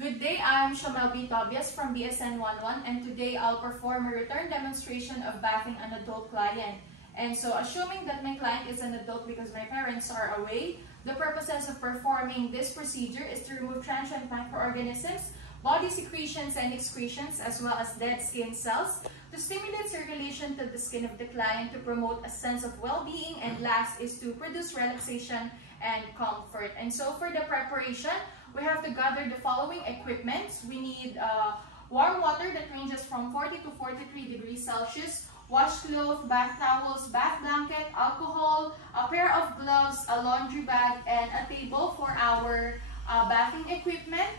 Good day, I'm Shamel B. Tobias from BSN 11 and today I'll perform a return demonstration of bathing an adult client. And so assuming that my client is an adult because my parents are away, the purposes of performing this procedure is to remove transient microorganisms, body secretions and excretions, as well as dead skin cells, to stimulate circulation to the skin of the client to promote a sense of well-being, and last is to produce relaxation and comfort. And so for the preparation, we have to gather the following equipment. We need warm water that ranges from 40 to 43 degrees Celsius, washcloth, bath towels, bath blanket, alcohol, a pair of gloves, a laundry bag, and a table for our bathing equipment.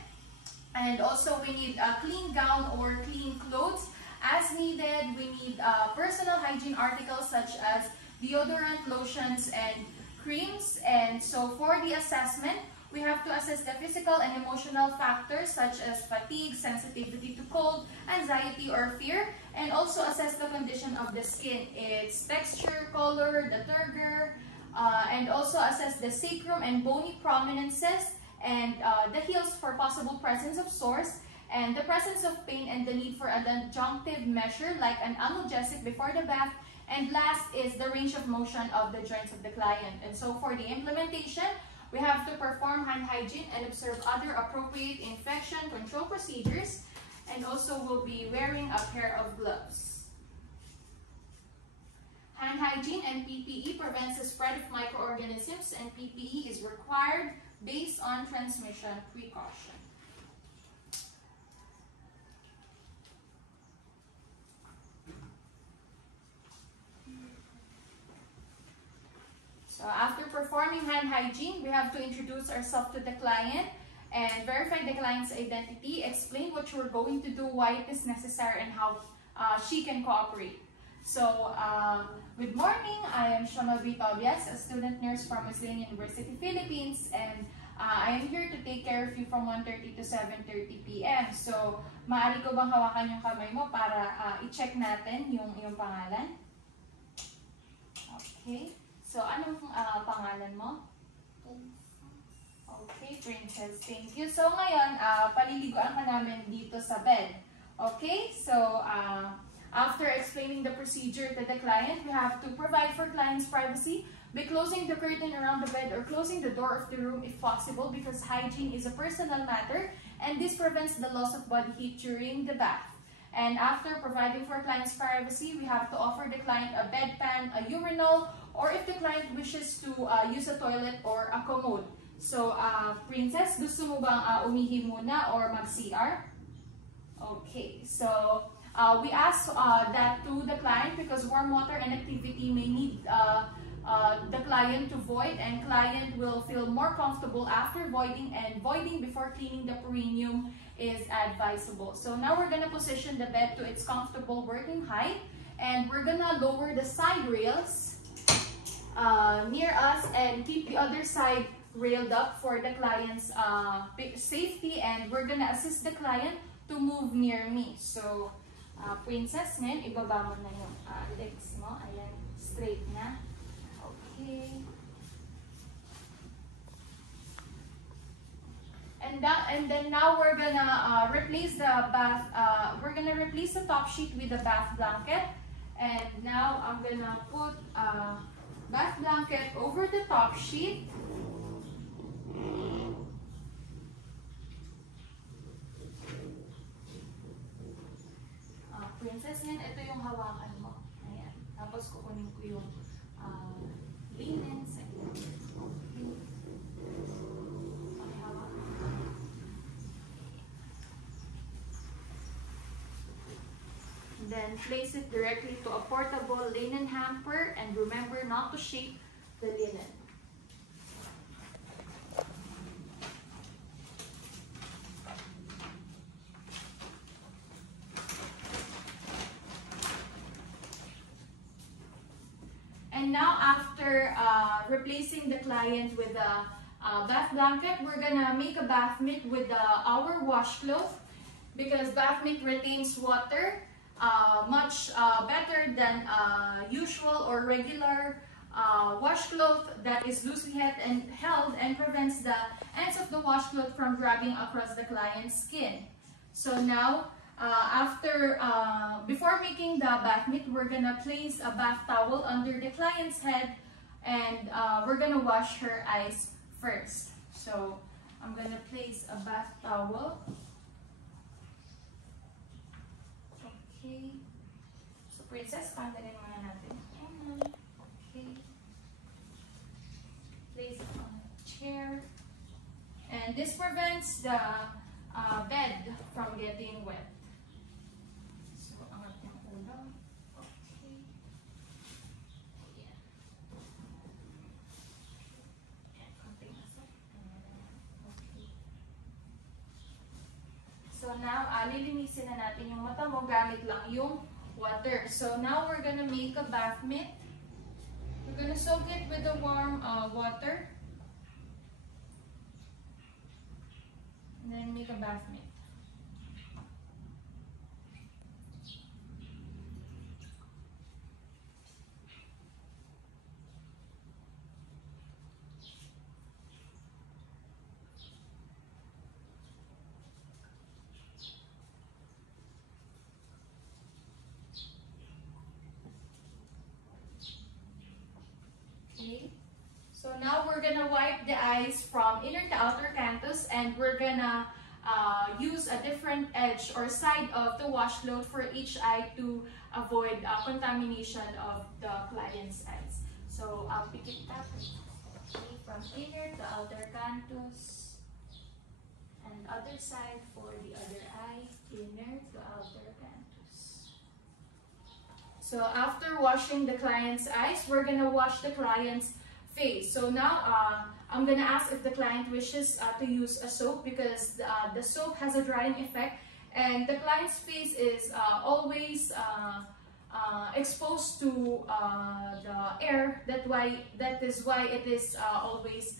And also we need a clean gown or clean clothes. As needed, we need personal hygiene articles such as deodorant, lotions, and creams. And so for the assessment, we have to assess the physical and emotional factors such as fatigue, sensitivity to cold, anxiety or fear, and also assess the condition of the skin, its texture, color, the turgor, and also assess the sacrum and bony prominences, and the heels for possible presence of sores, and the presence of pain and the need for an adjunctive measure like an analgesic before the bath, and last is the range of motion of the joints of the client. And so for the implementation, we have to perform hand hygiene and observe other appropriate infection control procedures, and also we'll be wearing a pair of gloves. Hand hygiene and PPE prevents the spread of microorganisms, and PPE is required based on transmission precaution. So after performing hand hygiene, we have to introduce ourselves to the client and verify the client's identity, explain what you're going to do, why it is necessary, and how she can cooperate. So, good morning, I am Shamel B. Tobias, a student nurse from Wesleyan University, Philippines, and I am here to take care of you from 1:30 to 7:30 p.m. So, maaari ko bang hawakan yung kamay mo para i-check natin yung iyong pangalan? Okay. So, anong pangalan mo? Okay, Princess. Thank you. So, ngayon, paliliguan ka namin dito sa bed. Okay? So, after explaining the procedure to the client, we have to provide for client's privacy by closing the curtain around the bed or closing the door of the room if possible, because hygiene is a personal matter and this prevents the loss of body heat during the bath. And after providing for client's privacy, we have to offer the client a bedpan, a urinal, or if the client wishes to use a toilet or a commode. So, Princess, gusto mo bang umihi muna or mag-CR? Okay, so we ask that to the client because warm water and activity may need the client to void, and client will feel more comfortable after voiding, and voiding before cleaning the perineum is advisable. So now we're gonna position the bed to its comfortable working height, and we're gonna lower the side rails near us and keep the other side railed up for the client's safety, and we're gonna assist the client to move near me. So, Princess, ngayon ibaba mo na yung legs mo. Ayan, straight na. Okay. And then now we're gonna replace the bath. We're gonna replace the top sheet with the bath blanket. And now I'm gonna put bath blanket over the top sheet. Princess, yan, ito yung hawakan mo. Ayan. Tapos kukunin ko yung linen sa iyo. Then place it directly to a portable linen hamper, and remember not to shake the linen. And now after replacing the client with a bath blanket, we're gonna make a bath mitt with our washcloth, because bath mitt retains water much better than usual or regular washcloth that is loosely held and prevents the ends of the washcloth from grabbing across the client's skin. So now, before making the bath mitt, we're gonna place a bath towel under the client's head, and we're gonna wash her eyes first. So I'm gonna place a bath towel. Okay. So princess, tanggalin muna natin. Okay. Place it on a chair. And this prevents the bed from getting wet. So, angat yung ulo. Okay. Yeah. And konting asap. Okay. So now, lilinisin na natin yung mata mo gamit lang yung water. So now we're gonna make a bath mitt. We're gonna soak it with the warm water. And then make a bath mitt. Okay. So now we're gonna wipe the eyes from inner to outer canthus, and we're gonna use a different edge or side of the washcloth for each eye to avoid contamination of the client's eyes. So pick it up, okay, from inner to outer canthus, and other side for the other eye, inner to outer canthus. So after washing the client's eyes, we're gonna wash the client's face. So now I'm gonna ask if the client wishes to use a soap, because the soap has a drying effect, and the client's face is always exposed to the air. That is why it is always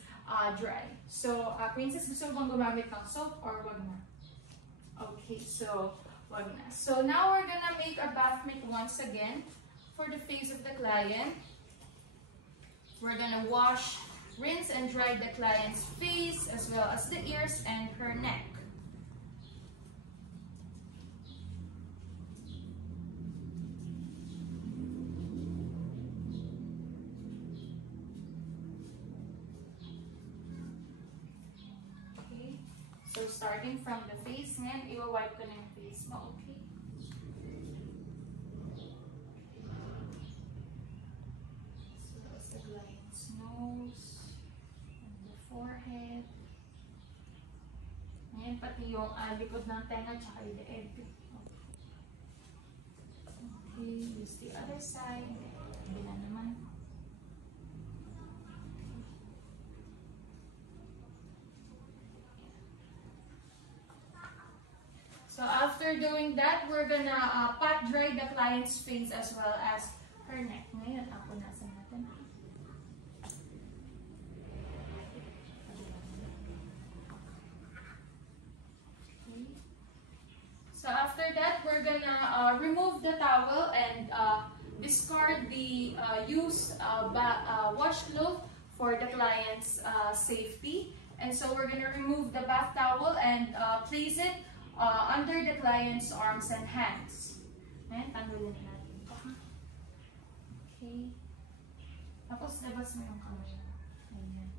dry. So princess, gusto mo bang gumamit ng soap or wag na? Okay, so wag na. So now we're gonna make a bath mitt once again for the face of the client. We're gonna wash, rinse, and dry the client's face as well as the ears and her neck. Okay, so starting from the face, ngayon, iwa-wipe ko na yung face mo, okay? Nose, and the forehead. Ngayon, pati yung likod ng tenga tsaka yung leeg. Okay, use the other side. Bila naman. So after doing that, we're gonna pat dry the client's face as well as her neck. Ngayon, ako nasa natin. So after that, we're gonna remove the towel and discard the used washcloth for the client's safety. And so we're gonna remove the bath towel and place it under the client's arms and hands. Ayan, tanggalin natin ito. Okay. Tapos labas mo yung kamay. Ayan.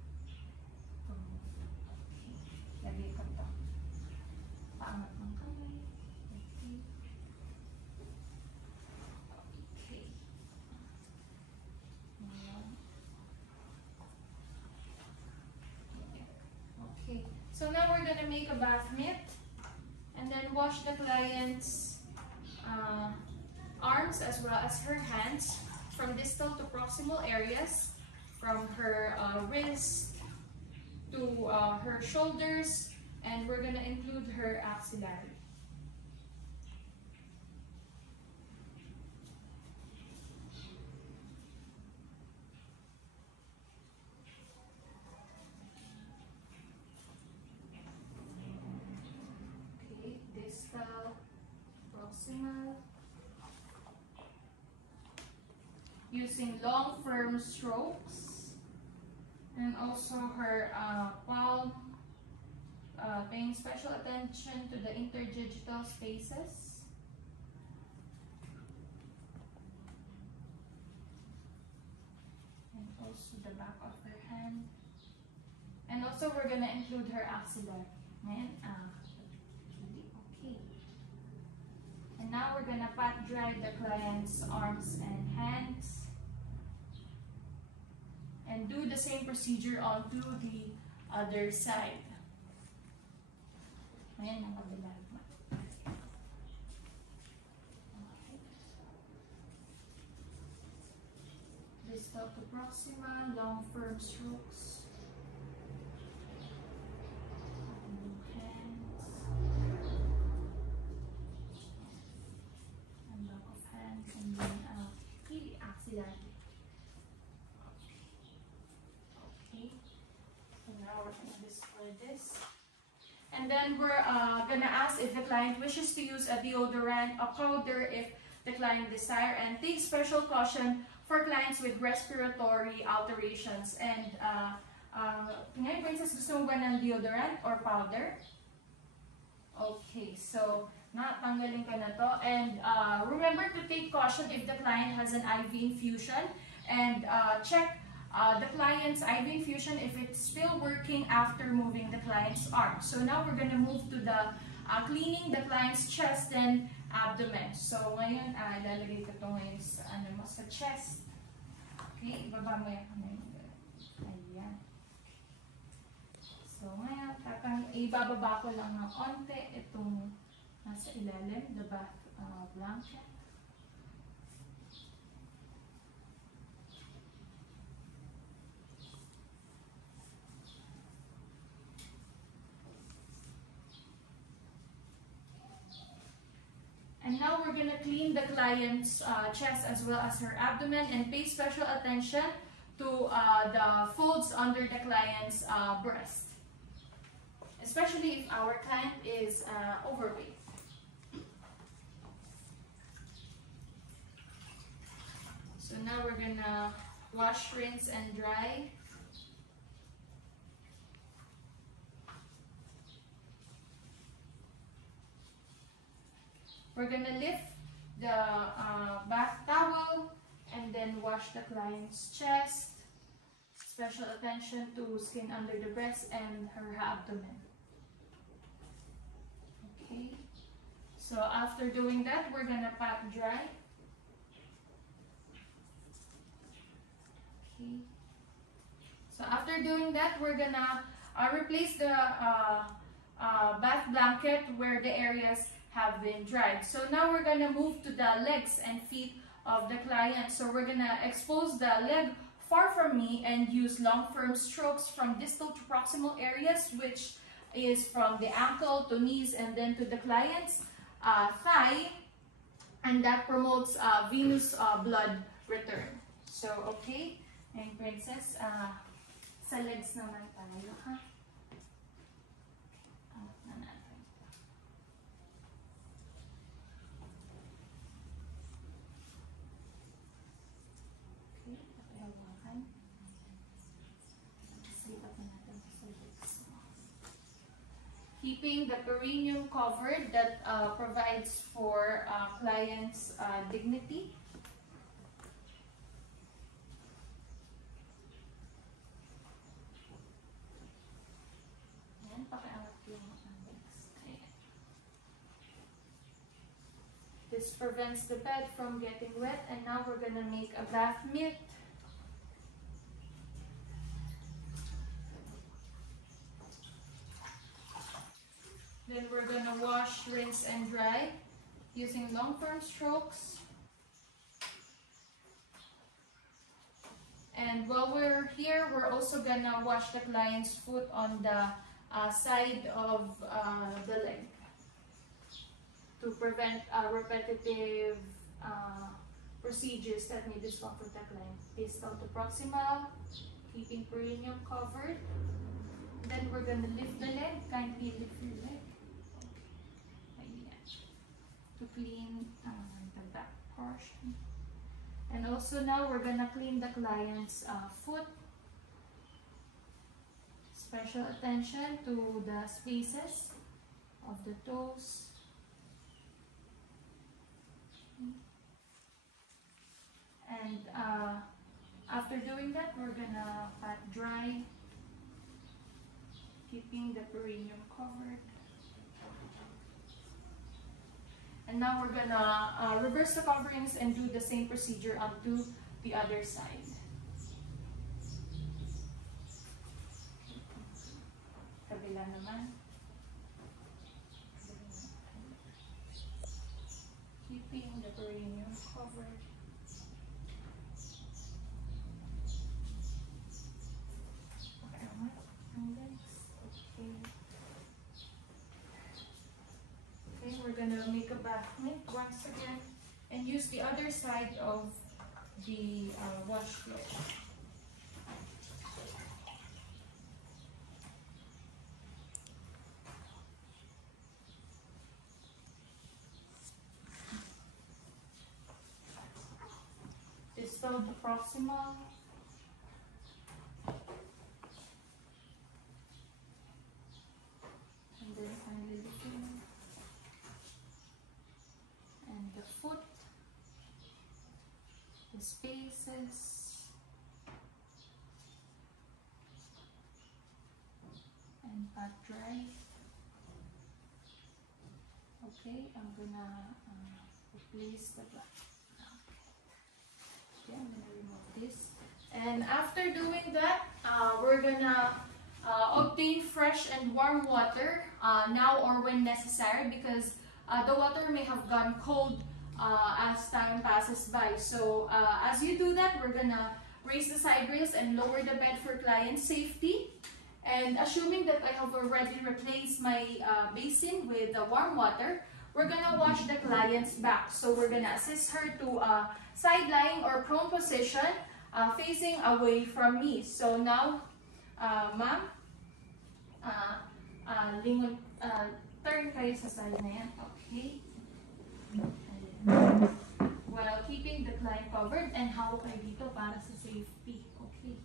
Okay. Lagay ko ito. Paangat ng kamay. Okay, so now we're gonna make a bath mitt and then wash the client's arms as well as her hands from distal to proximal areas, from her wrist to her shoulders, and we're gonna include her axillary. Proximal, using long, firm strokes. And also her palm, paying special attention to the interdigital spaces. And also the back of her hand. And also we're going to include her axillary. And, okay. And now we're going to pat dry the client's arms and hands. And do the same procedure onto the other side. Ayan ang kabilang. Distal to proximal, long firm strokes. Hands. And back of hands. And then heel axillary. This. And then we're gonna ask if the client wishes to use a deodorant, a powder if the client desire, and take special caution for clients with respiratory alterations. And ngayon, Princess, gusto mo ba ng deodorant or powder? Okay, so natanggalin ka na to. And remember to take caution if the client has an IV infusion, and check the client's IV infusion if it's still working after moving the client's arm. So now we're gonna move to the cleaning the client's chest and abdomen. So ngayon, ilalagay ko ito ngayon sa, sa chest. Okay, ibaba mo yan. Ayan. So ngayon, ibababa ko lang ng konti itong nasa ilalim, the bath blanket. And now we're going to clean the client's chest as well as her abdomen, and pay special attention to the folds under the client's breast, especially if our client is overweight. So now we're going to wash, rinse, and dry. We're gonna lift the bath towel and then wash the client's chest. Special attention to skin under the breast and her abdomen. Okay. So after doing that, we're gonna pat dry. Okay. So after doing that, we're gonna replace the bath blanket where the areas have been dried. So now we're gonna move to the legs and feet of the client. So we're gonna expose the leg far from me and use long firm strokes from distal to proximal areas, which is from the ankle to knees and then to the client's thigh, and that promotes venous blood return. So okay, and Princess, sa legs naman tayo, ha? Keeping the perineum covered, that provides for client's dignity. Ayan, pakiangat yung legs. This prevents the bed from getting wet, and now we're gonna make a bath mitt. Then we're gonna wash, rinse, and dry using long firm strokes. And while we're here, we're also gonna wash the client's foot on the side of the leg to prevent repetitive procedures that may discomfort the client. Distal to proximal, keeping perineum covered. Then we're gonna lift the leg, kindly lift your leg. To clean the back portion. And also now we're gonna clean the client's foot. Special attention to the spaces of the toes. And after doing that, we're gonna pat dry, keeping the perineum covered. And now we're gonna reverse the coverings and do the same procedure onto the other side. Kabila naman. Keeping the perineum covered. Okay, we're gonna make a back knit once again and use the other side of the washcloth. Distal to proximal. And then finally looking. And the foot, the spaces, and pat dry. Okay, I'm gonna replace the black. Okay, I'm gonna remove this. And after doing that, we're gonna obtain fresh and warm water now or when necessary, because the water may have gone cold as time passes by. So as you do that, we're gonna raise the side rails and lower the bed for client safety. And assuming that I have already replaced my basin with warm water, we're gonna wash the client's back. So we're gonna assist her to side lying or prone position, facing away from me. So now, ma'am, lingon, turn kayo sa side na yan. Okay. While keeping the client covered, and hawak kayo dito para sa safety. Okay.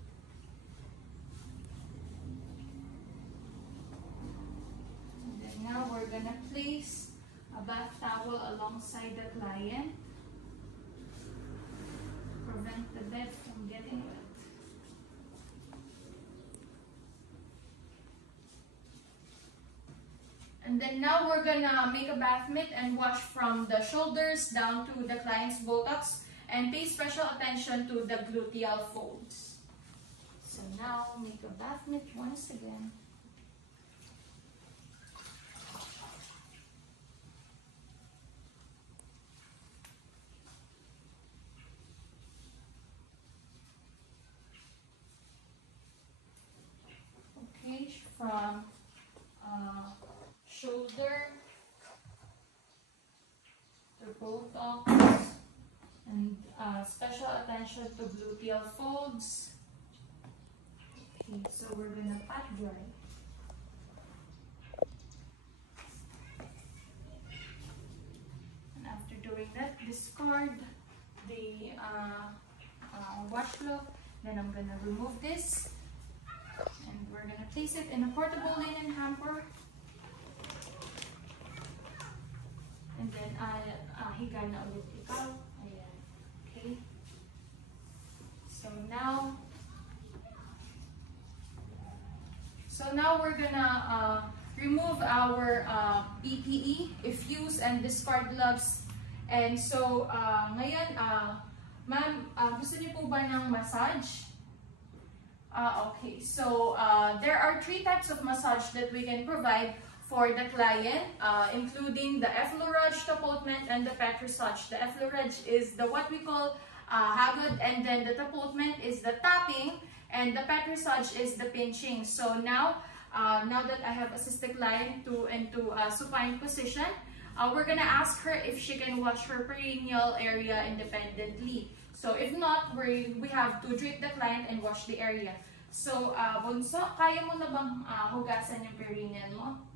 And then now we're gonna place a bath towel alongside the client. Prevent the bed from getting wet. And then now we're gonna make a bath mitt and wash from the shoulders down to the client's buttocks and pay special attention to the gluteal folds. So now make a bath mitt once again. Okay, from shoulder to buttocks, and special attention to gluteal folds. Okay, so we're gonna pat dry. And after doing that, discard the washcloth. Then I'm gonna remove this, and we're gonna place it in a portable linen hamper. And then, higa na ulit ikaw. Ayan. Okay. So now we're gonna remove our PPE, if used, and discard gloves. And so, ngayon, ma'am, gusto niyo po ba ng massage? Okay. So, there are 3 types of massage that we can provide for the client, including the effleurage, tapotment, and the petrissage. The effleurage is what we call hagod, and then the tapotment is the tapping, and the petrissage is the pinching. So now that I have assisted the client into supine position, we're gonna ask her if she can wash her perineal area independently. So if not, we have to drape the client and wash the area. So, Bunso, kaya mo na bang hugasan yung perineal mo?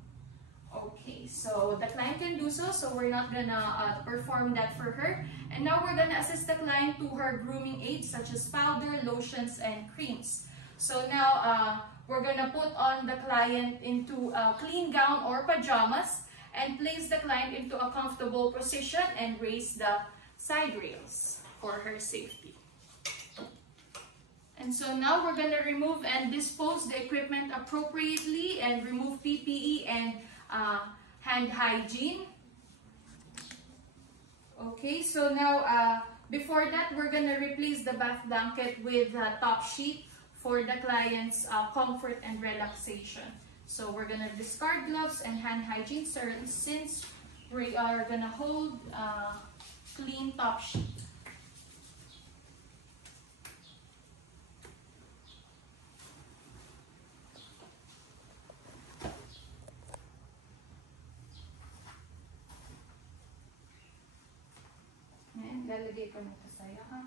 Okay, so the client can do so, so we're not gonna perform that for her. And now we're gonna assist the client to her grooming aids such as powder, lotions, and creams. So now we're gonna put on the client into a clean gown or pajamas and place the client into a comfortable position and raise the side rails for her safety. And so now we're gonna remove and dispose the equipment appropriately and remove PPE and hand hygiene. Okay, so now before that, we're gonna replace the bath blanket with a top sheet for the client's comfort and relaxation. So we're gonna discard gloves and hand hygiene since we are gonna hold clean top sheet. And lalagay ko na ito sa'yo, ha?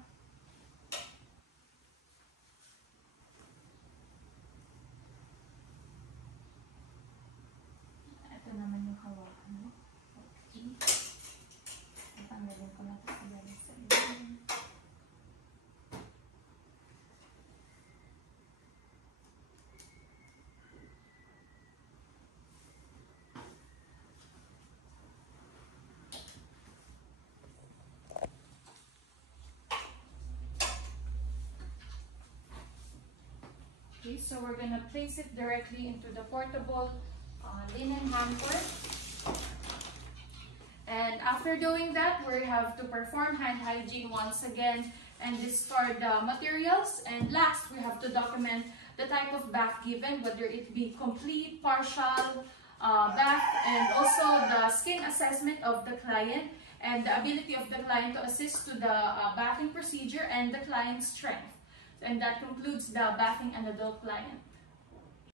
Ito naman yung hawakan mo. Okay. Natanggalin ko na ito sa ilalim sa ilalim. Okay, so we're gonna place it directly into the portable linen hamper. And after doing that, we have to perform hand hygiene once again and discard the materials. And last, we have to document the type of bath given, whether it be complete, partial bath, and also the skin assessment of the client and the ability of the client to assist to the bathing procedure and the client's strength. And that concludes the bathing an adult client.